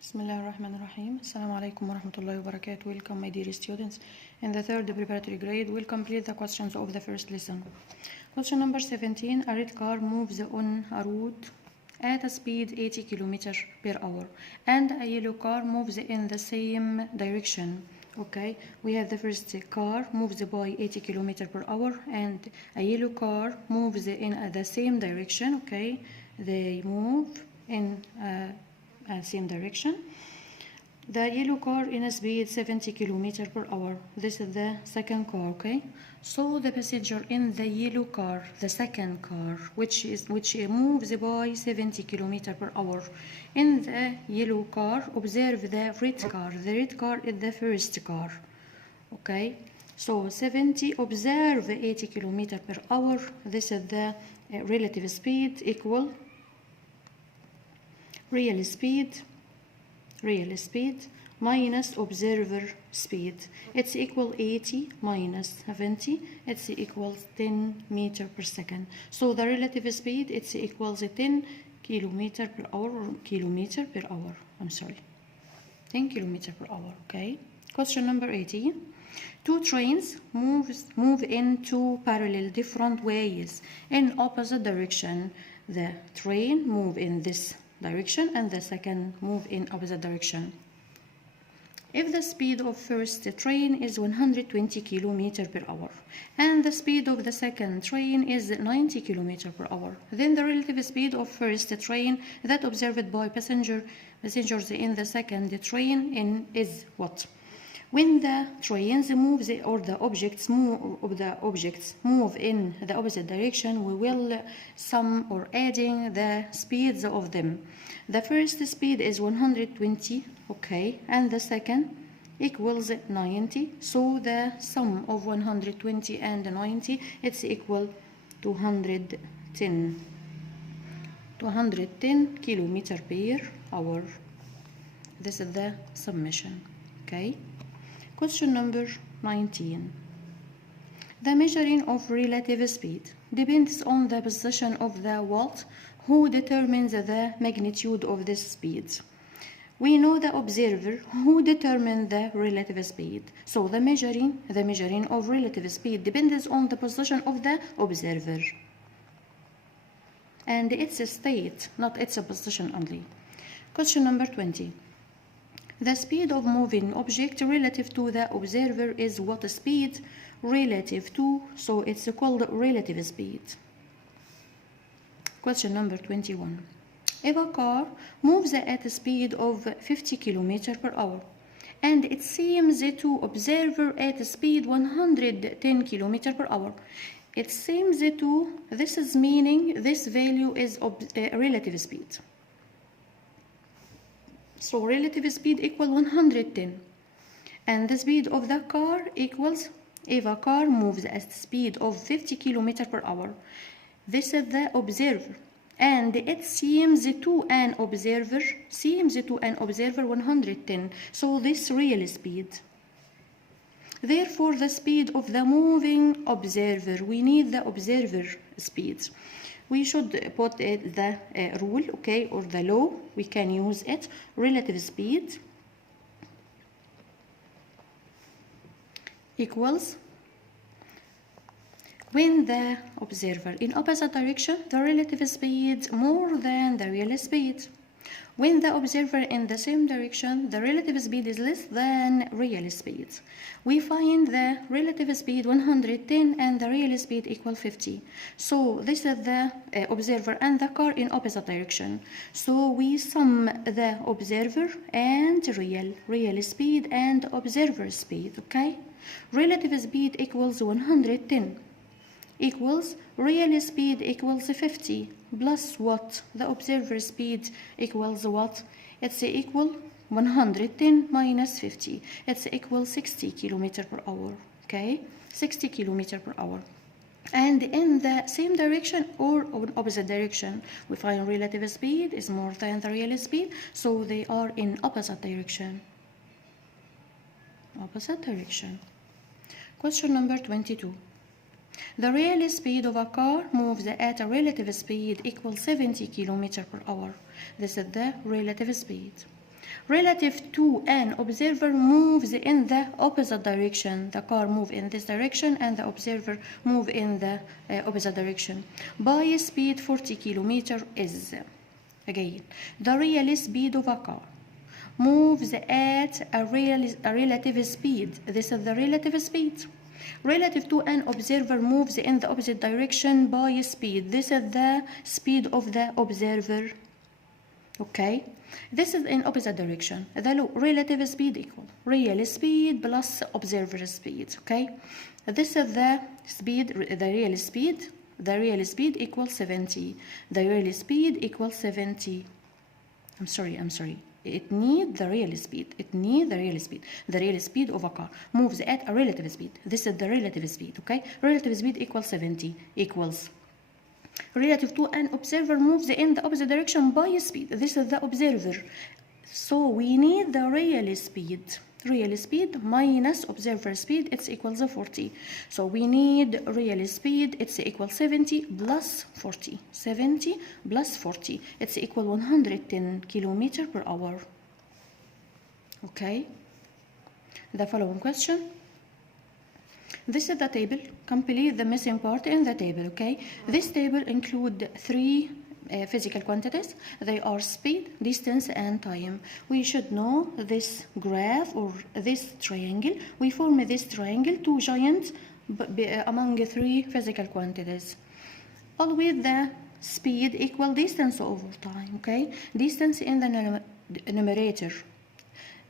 Bismillahirrahmanirrahim. Assalamu alaikum wa rahmatullahi wa barakatuh. Welcome, my dear students. In the third preparatory grade, we'll complete the questions of the first lesson. Question number 17. A red car moves on a road at a speed 80 km per hour, and a yellow car moves in the same direction. Okay, we have the first car moves by 80 km per hour, and a yellow car moves in the same direction. Okay, they move in same direction. The yellow car in a speed 70 km per hour. This is the second car. Okay, so the passenger in the yellow car, the second car, which moves by 70 km per hour. In the yellow car, observe the red car. The red car is the first car. Okay, so 70, observe 80 km per hour. This is the relative speed equal real speed minus observer speed. It's equal 80 minus 70. It's equals 10 meter per second. So the relative speed, it's equals 10 kilometer per hour, or kilometer per hour. I'm sorry, 10 kilometer per hour. Okay. Question number 80. Two trains move in two parallel different ways in opposite direction. The train move in this direction and the second move in opposite direction. If the speed of first train is 120 km per hour and the speed of the second train is 90 km per hour, then the relative speed of first train that observed by passengers in the second train is what? When the trains move or the objects move in the opposite direction, we will sum or adding the speeds of them. The first speed is 120, okay, and the second equals 90. So the sum of 120 and 90, it's equal 210 kilometer per hour. This is the summation. Okay. Question number 19. The measuring of relative speed depends on the position of the what, who determines the magnitude of this speed. We know the observer who determines the relative speed. So the measuring of relative speed depends on the position of the observer and its state, not its position only. Question number 20. The speed of moving object relative to the observer is what speed relative to, so it's called relative speed. Question number 21. If a car moves at a speed of 50 km per hour and it seems to observer at a speed 110 km per hour, it seems to, this is meaning this value is relative speed. So relative speed equal 110 and the speed of the car equals, if a car moves at the speed of 50 km per hour, this is the observer and it seems to an observer 110, so this real speed. Therefore the speed of the moving observer, we need the observer speed. We should put the rule, okay, or the law, we can use it. Relative speed equals, when the observer in opposite direction, the relative speed more than the real speed. When the observer in the same direction, the relative speed is less than real speed. We find the relative speed 110 and the real speed equal 50. So this is the observer and the car in opposite direction. So we sum the observer and real speed and observer speed, okay? Relative speed equals 110 equals real speed equals 50 plus what? The observer speed equals what? It's equal 110 minus 50. It's equal 60 km per hour. Okay, 60 km per hour. And in the same direction or opposite direction, we find relative speed is more than the real speed, so they are in opposite direction. Opposite direction. Question number 22. The real speed of a car moves at a relative speed equals 70 km per hour. This is the relative speed. Relative to an observer moves in the opposite direction. The car moves in this direction and the observer moves in the opposite direction. By speed 40 kilometer is, again, the real speed of a car moves at a relative speed. This is the relative speed. Relative to an observer moves in the opposite direction by speed. This is the speed of the observer. Okay, this is in opposite direction. The relative speed equal real speed plus observer speed. Okay, this is the speed, the real speed. The real speed equals 70. The real speed equals 70. I'm sorry. It needs the real speed. It needs the real speed. The real speed of a car moves at a relative speed. This is the relative speed. Okay, relative speed equals 70 equals relative to an observer moves in the opposite direction by speed. This is the observer. So we need the real speed. Real speed minus observer speed, it's equals 40. So we need real speed, it's equal 70 plus 40. 70 plus 40, it's equal 110 kilometer per hour. Okay. The following question. This is the table. Complete the missing part in the table, okay? This table includes three physical quantities. They are speed, distance, and time. We should know this graph or this triangle. We form this triangle, two giants among three physical quantities. Always the speed equal distance over time, okay? Distance in the numerator.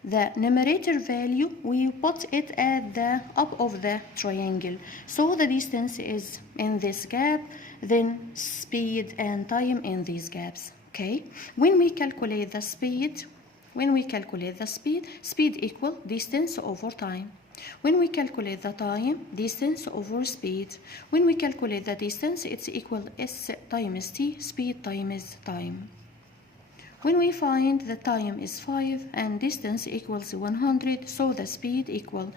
The numerator value, we put it at the up of the triangle. So the distance is in this gap, then speed and time in these gaps. Okay? When we calculate the speed, speed equal distance over time. When we calculate the time, distance over speed. When we calculate the distance, it's equal S times T, speed times time. When we find the time is 5 and distance equals 100, so the speed equal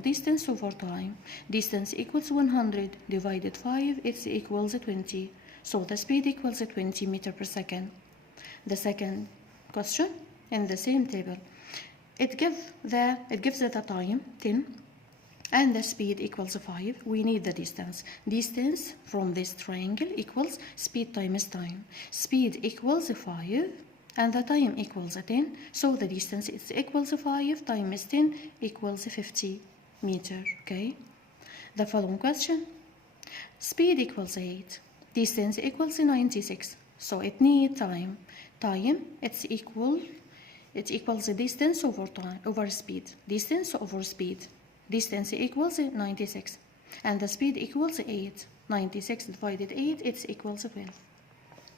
distance over time. Distance equals 100 divided 5, it equals 20. So the speed equals 20 meters per second. The second question in the same table, it gives the time 10 and the speed equals 5. We need the distance. Distance from this triangle equals speed times time. Speed equals 5 and the time equals 10. So the distance is equals 5 times 10 equals 50 meters. Okay. The following question. Speed equals 8. Distance equals 96. So it needs time. Time it equals the distance over time over speed. Distance over speed. Distance equals 96 and the speed equals 8. 96 divided 8, it's equals 12.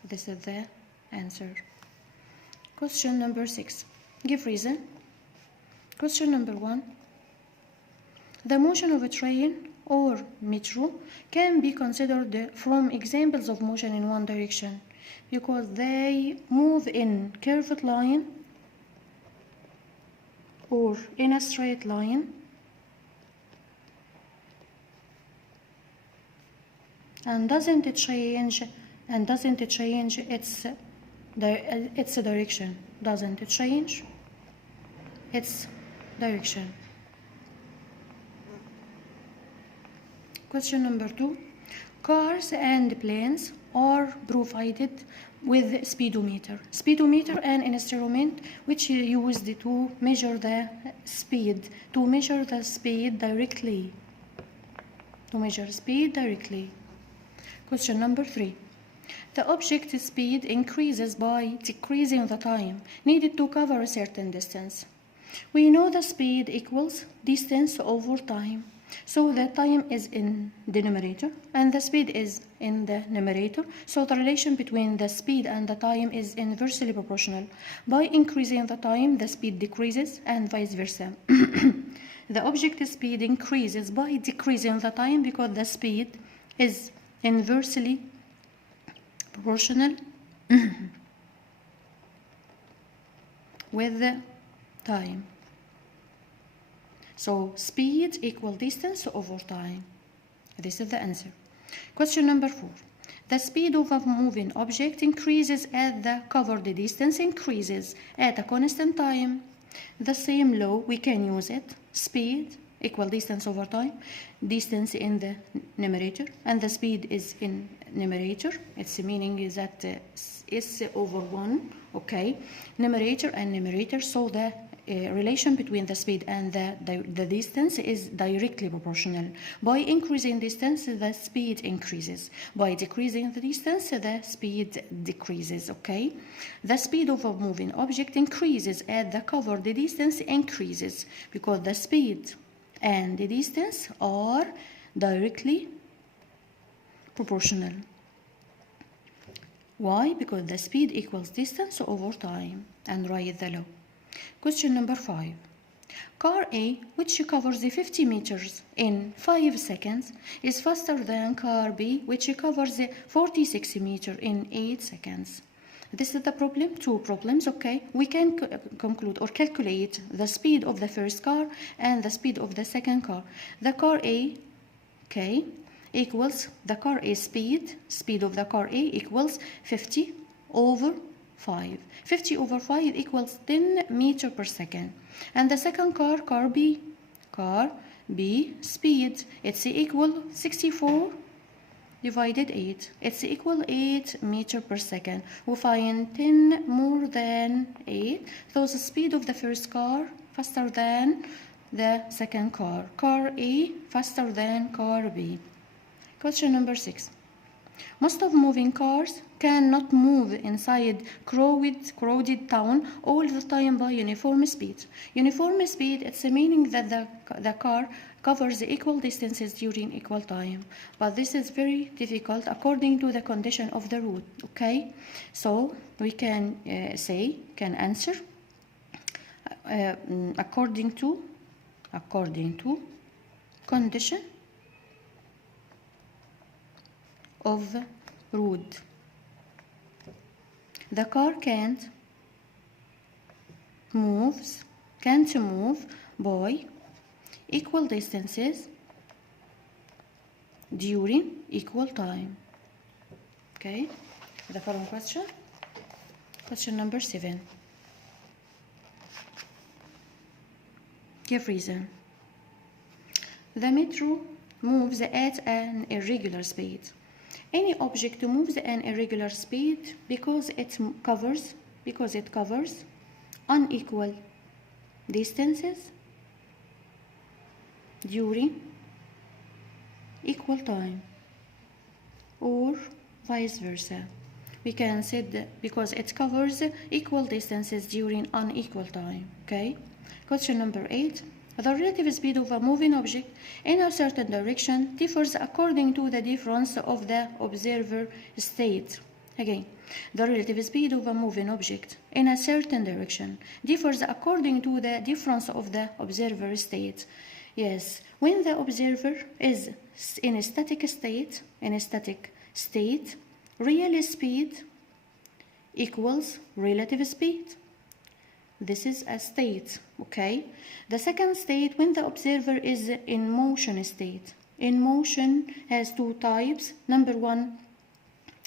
This is the answer. Question number 6. Give reason. Question number 1. The motion of a train or metro can be considered from examples of motion in one direction because they move in curved line or in a straight line and doesn't change its direction. Doesn't change its direction. Question number 2. Cars and planes are provided with speedometer. Speedometer, an instrument which is used to measure the speed, directly. Question number 3. The object speed increases by decreasing the time needed to cover a certain distance. We know the speed equals distance over time. So the time is in the numerator and the speed is in the numerator. So the relation between the speed and the time is inversely proportional. By increasing the time, the speed decreases and vice versa. The object speed increases by decreasing the time because the speed is inversely proportional with the time. So speed equal distance over time. This is the answer. Question number 4. The speed of a moving object increases as the covered distance increases at a constant time. The same law, we can use it. Speed equal distance over time. Distance in the numerator and the speed is in numerator. Its meaning is that s over 1, okay? Numerator and numerator, so the relation between the speed and the distance is directly proportional. By increasing distance, the speed increases. By decreasing the distance, the speed decreases, okay? The speed of a moving object increases as the covered distance increases because the speed and the distance are directly proportional. Why? Because the speed equals distance over time. And write the law. Question number 5. Car A, which covers 50 meters in 5 seconds, is faster than car B, which covers 46 meters in 8 seconds. This is the problem, 2 problems, okay? We can conclude or calculate the speed of the first car and the speed of the second car. The car A, okay, equals the car A speed of the car A equals 50 over 5. 50 over 5 equals 10 meters per second. And the second car, car B speed, it's equal 64 divided 8. It's equal 8 meters per second. We find 10 more than 8. So the speed of the first car faster than the second car. Car A faster than car B. Question number 6. Most of moving cars cannot move inside crowded town all the time by uniform speed. Uniform speed, it's meaning that the car covers equal distances during equal time. But this is very difficult according to the condition of the route, okay? So we can answer according to condition of road. The car can't move by equal distances during equal time. Okay, the following question. Question number 7. Give reason. The metro moves at an irregular speed. Any object moves at an irregular speed because it covers unequal distances during equal time, or vice versa. We can say that because it covers equal distances during unequal time. Okay. Question number 8. The relative speed of a moving object in a certain direction differs according to the difference of the observer state. Again, the relative speed of a moving object in a certain direction differs according to the difference of the observer state. Yes, when the observer is in a static state, real speed equals relative speed. This is a state, okay? The second state, when the observer is in motion state. In motion has 2 types. Number 1,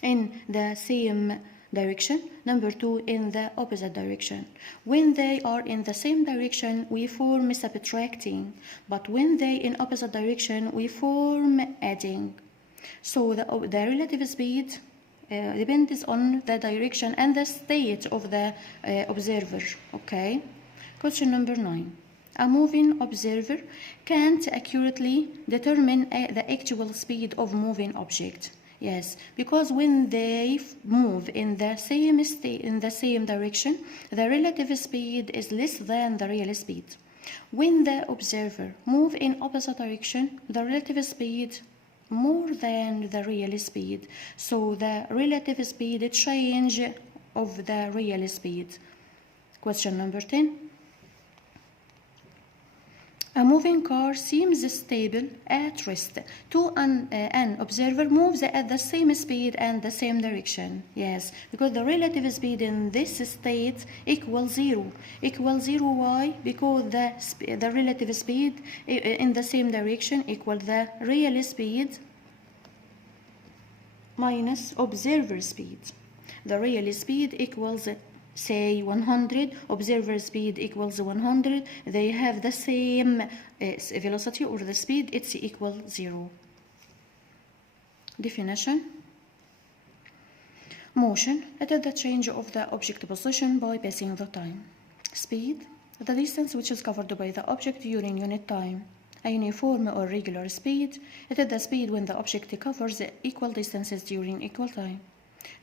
in the same direction. Number 2, in the opposite direction. When they are in the same direction, we form subtracting. But when they in opposite direction, we form adding. So the relative speed depends on the direction and the state of the observer. Okay. Question number 9. A moving observer can't accurately determine the actual speed of moving object. Yes, because when they move in the same direction, the relative speed is less than the real speed. When the observer move in opposite direction, the relative speed more than the real speed. So the relative speed change of the real speed. Question number 10. A moving car seems stable at rest. To an observer moves at the same speed and the same direction. Yes, because the relative speed in this state equals 0. Equals 0, why? Because the relative speed in the same direction equals the real speed minus observer speed. The real speed equals, say, 100. Observer speed equals 100. They have the same velocity or the speed. It's equal 0. Definition. Motion. It is the change of the object position by passing the time. Speed. The distance which is covered by the object during unit time. A uniform or regular speed. It is the speed when the object covers equal distances during equal time.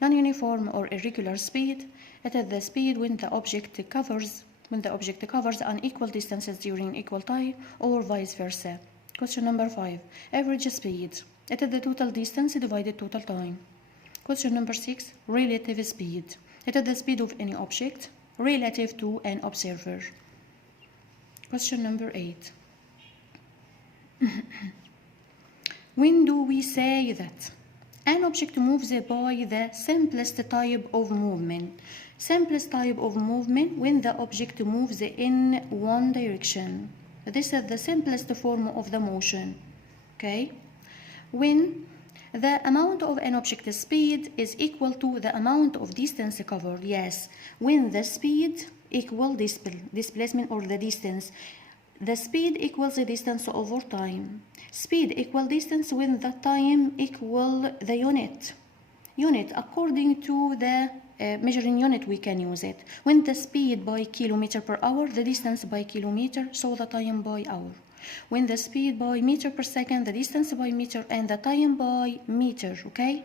Non-uniform or irregular speed. It is the speed when the object covers unequal distances during equal time, or vice versa. Question number 5. Average speed. It is the total distance divided total time. Question number 6. Relative speed. It is the speed of any object relative to an observer. Question number 8. When do we say that an object moves by the simplest type of movement? Simplest type of movement when the object moves in one direction. This is the simplest form of the motion. Okay? When the amount of an object's speed is equal to the amount of distance covered. Yes, when the speed equal displacement or the distance. The speed equals the distance over time. Speed equal distance when the time equal the unit. Unit according to the measuring unit we can use it. When the speed by kilometer per hour, the distance by kilometer, so the time by hour. When the speed by meter per second, the distance by meter, and the time by meter, okay?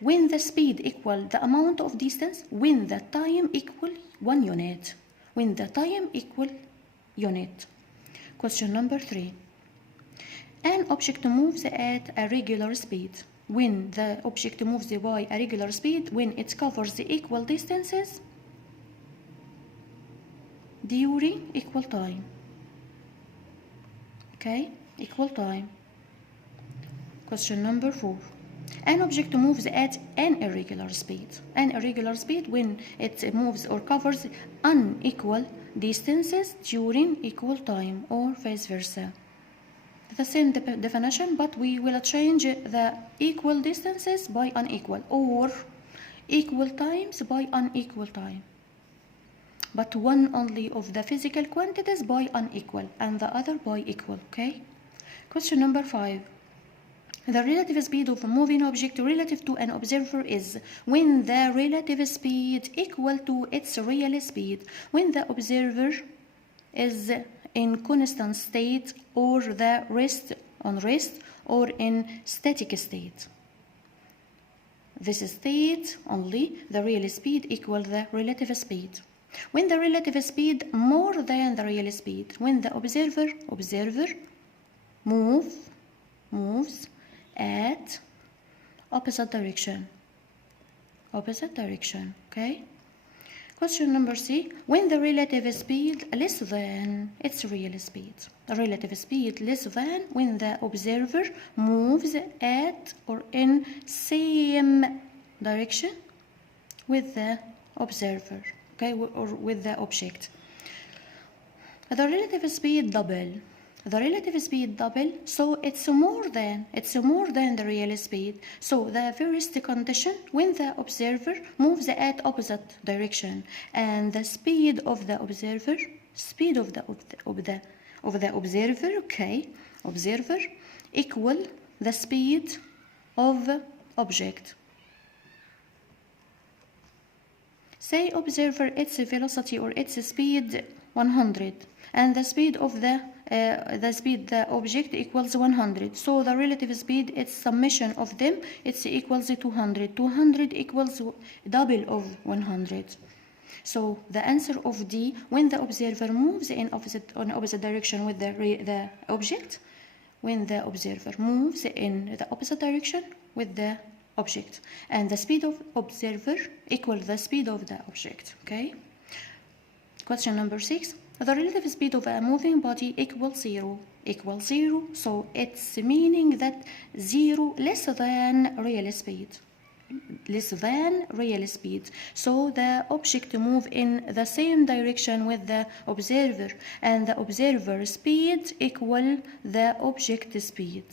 When the speed equal the amount of distance, when the time equal 1 unit. When the time equal unit. Question number 3. An object moves at a regular speed. When the object moves by a regular speed, when it covers the equal distances during equal time. Okay, equal time. Question number 4. An object moves at an irregular speed. An irregular speed when it moves or covers unequal distances during equal time, or vice versa. The same definition, but we will change the equal distances by unequal, or equal times by unequal time. But one only of the physical quantities by unequal and the other by equal, okay? Question number 5. The relative speed of a moving object relative to an observer is when the relative speed equal to its real speed, when the observer is in constant state, or the rest, or in static state. This state only, the real speed equal the relative speed. When the relative speed more than the real speed, when the observer moves at opposite direction, okay? Question number C. When the relative speed less than its real speed. The relative speed less than when the observer moves at or in same direction with the observer, okay, or with the object. The relative speed double. The relative speed double, so it's more than the real speed. So the first condition, when the observer moves at opposite direction, and the speed of the observer, observer equal the speed of object. Say observer its velocity or its speed 100, and the speed of the object equals 100. So the relative speed, its summation of them, it's equals 200. 200 equals double of 100. So the answer of D, when the observer moves in opposite direction with the object, when the observer moves in the opposite direction with the object, and the speed of observer equal the speed of the object, okay? Question number 6. The relative speed of a moving body equals 0. So it's meaning that 0 less than real speed. So the object move in the same direction with the observer, and the observer speed equal the object speed.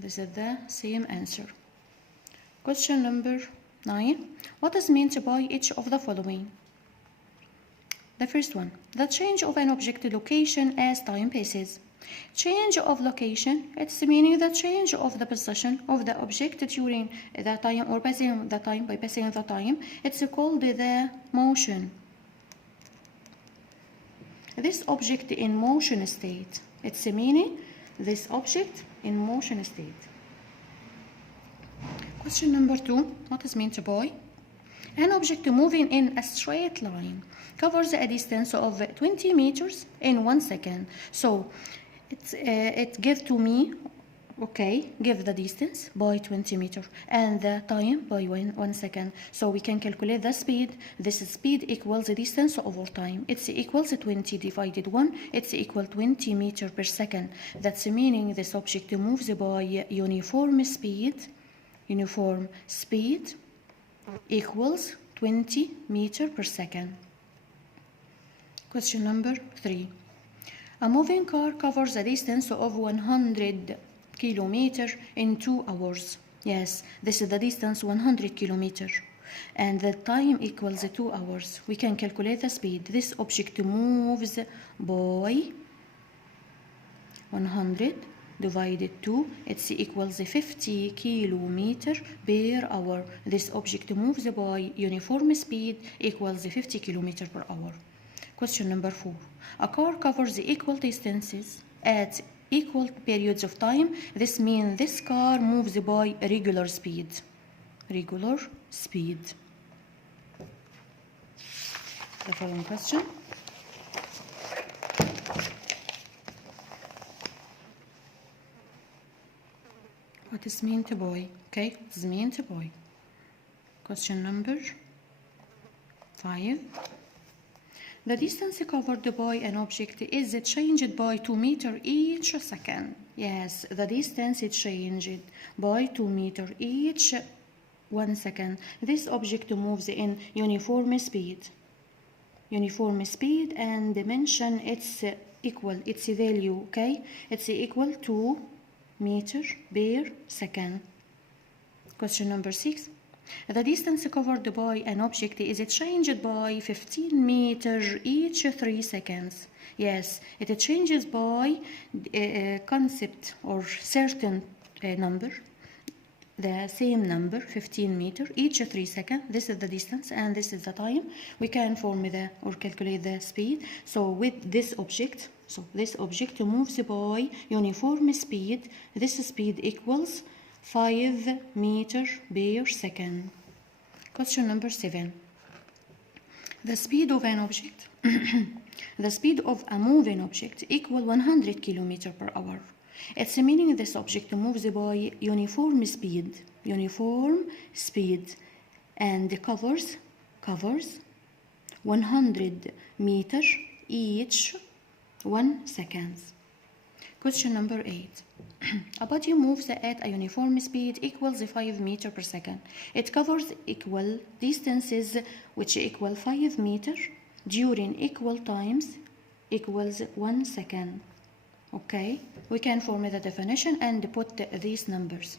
This is the same answer. Question number 9. What is meant by each of the following? The first one, the change of an object location as time passes. Change of location, it's meaning the change of the position of the object during the time or passing the time, by passing the time. It's called the motion. This object in motion state. It's meaning this object in motion state. Question number 2, what is meant by? An object moving in a straight line covers a distance of 20 meters in 1 second. So it gives to me, okay, give the distance by 20 meters and the time by 1 second. So we can calculate the speed. This speed equals the distance over time. It's equals 20 divided 1. It's equal 20 meters per second. That's meaning this object moves by uniform speed. Uniform speed equals 20 meters per second. Question number 3. A moving car covers a distance of 100 kilometers in 2 hours. Yes, this is the distance 100 kilometers. And the time equals 2 hours. We can calculate the speed. This object moves by 100 divided 2, it's equals 50 kilometers per hour. This object moves by uniform speed equals 50 kilometers per hour. Question number 4. A car covers equal distances at equal periods of time. This means this car moves by regular speed. Regular speed. The following question. What is meant by? Okay, what is meant by? Question number 5. The distance covered by an object is changed by 2 meters each second. Yes, the distance is changed by 2 meters each 1 second. This object moves in uniform speed. Uniform speed and dimension, it's equal, its value, okay? It's equal to meters per second. Question number 6. The distance covered by an object is changed by 15 meters each 3 seconds. Yes, it changes by a concept or certain number, the same number, 15 meters each 3 seconds. This is the distance and this is the time. We can form the or calculate the speed. So with this object, this object moves by uniform speed. This speed equals 5 meters per second. Question number 7. The speed of an object, the speed of a moving object equal 100 kilometers per hour. It's meaning this object moves by uniform speed, and covers 100 meters each 1 second. Question number 8. A body moves at a uniform speed equals 5 meters per second. It covers equal distances which equal 5 meters during equal times equals 1 second. Okay, we can form the definition and put these numbers.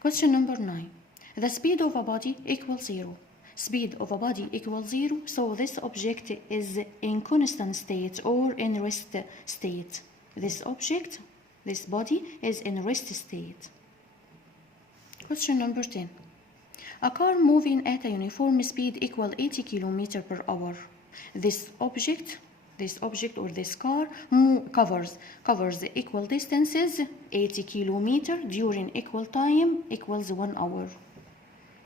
Question number 9. The speed of a body equals 0. Speed of a body equals 0, so this object is in constant state or in rest state. This object, this body, is in rest state. Question number 10. A car moving at a uniform speed equal 80 km per hour. This object or this car covers the equal distances 80 km during equal time equals 1 hour.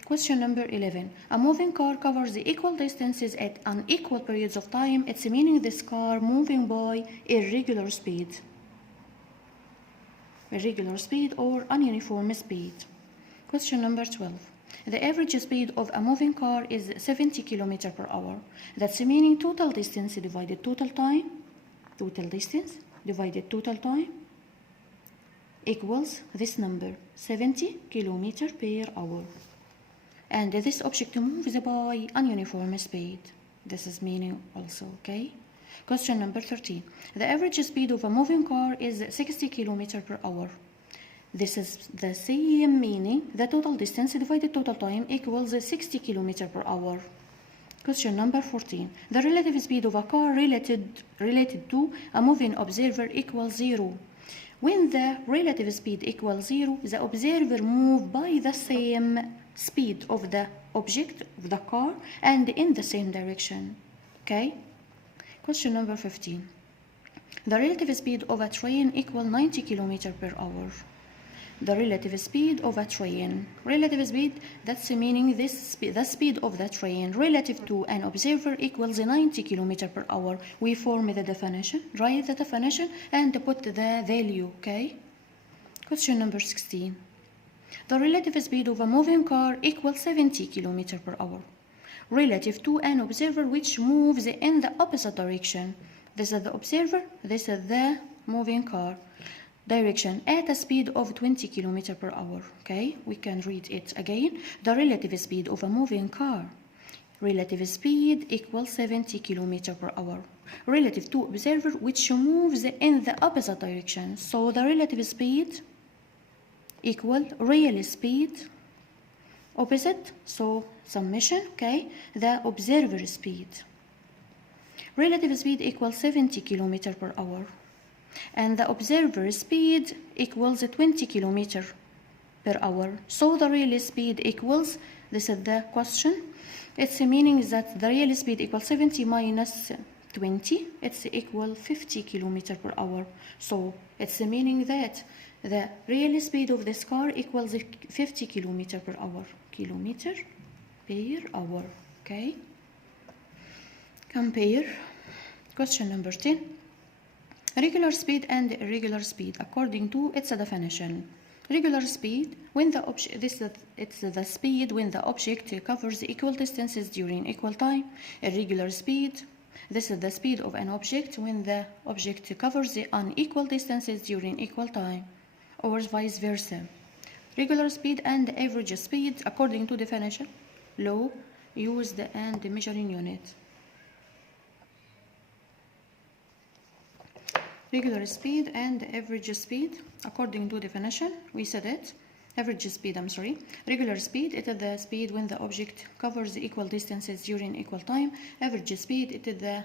Question number 11. A moving car covers the equal distances at unequal periods of time. It's meaning this car moving by irregular speed. Irregular speed or ununiform speed. Question number 12. The average speed of a moving car is 70 km per hour. That's meaning total distance divided total time. Total distance divided total time equals this number, 70 km per hour. And this object moves by ununiform speed. This is meaning also, okay? Question number 13. The average speed of a moving car is 60 km per hour. This is the same meaning. The total distance divided total time equals 60 km per hour. Question number 14. The relative speed of a car related to a moving observer equals 0. When the relative speed equals 0, the observer moves by the same speed of the object of the car and in the same direction. Okay? Question number 15. The relative speed of a train equals 90 km per hour. The relative speed of a train. Relative speed, that's meaning the speed of the train relative to an observer equals 90 km per hour. We form the definition, write the definition, and put the value, okay? Question number 16. The relative speed of a moving car equals 70 km per hour. Relative to an observer which moves in the opposite direction. This is the observer, this is the moving car. Direction at a speed of 20 km per hour. Okay, we can read it again. The relative speed of a moving car. Relative speed equals 70 km per hour. Relative to observer which moves in the opposite direction. So the relative speed equal real speed opposite. So summation. Okay, the observer speed. Relative speed equals 70 km per hour. And the observer speed equals 20 km per hour. So the real speed equals, this is the question, it's meaning that the real speed equals 70 minus 20, it's equal 50 km per hour. So it's meaning that the real speed of this car equals 50 km per hour. Kilometer per hour. Okay? Compare. Question number 10. Regular speed and irregular speed according to its definition. Regular speed when the it's the speed when the object covers equal distances during equal time. Irregular speed, this is the speed of an object when the object covers unequal distances during equal time, or vice versa. Regular speed and average speed according to definition. Law, use the and measuring unit. Regular speed and average speed according to definition, we said it. Average speed, Regular speed, it is the speed when the object covers equal distances during equal time. Average speed, it is the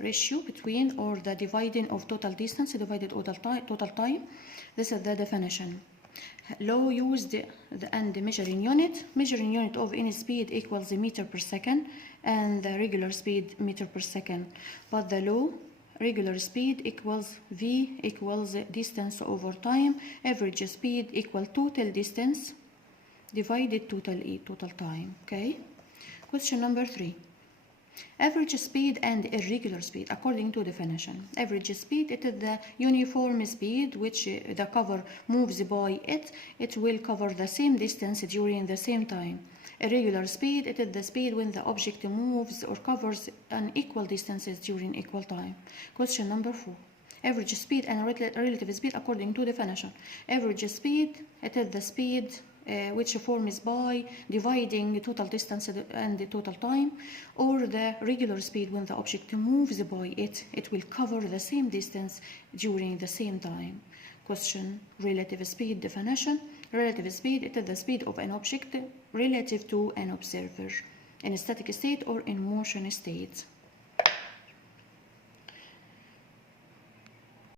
ratio between or the dividing of total distance divided total time. This is the definition. Law used and measuring unit. Measuring unit of any speed equals meter per second and the regular speed meter per second. But the law, regular speed equals V equals distance over time. Average speed equal total distance divided total time. Okay. Question number 3. Average speed and irregular speed according to definition. Average speed, it is the uniform speed which the cover moves by it. It will cover the same distance during the same time. Irregular speed, it is the speed when the object moves or covers unequal distances during equal time. Question number 4. Average speed and relative speed according to definition. Average speed, it is the speed which forms by dividing total distance and the total time, or the regular speed when the object moves by it. It will cover the same distance during the same time. Question, relative speed definition. Relative speed, it is the speed of an object relative to an observer in a static state or in motion state.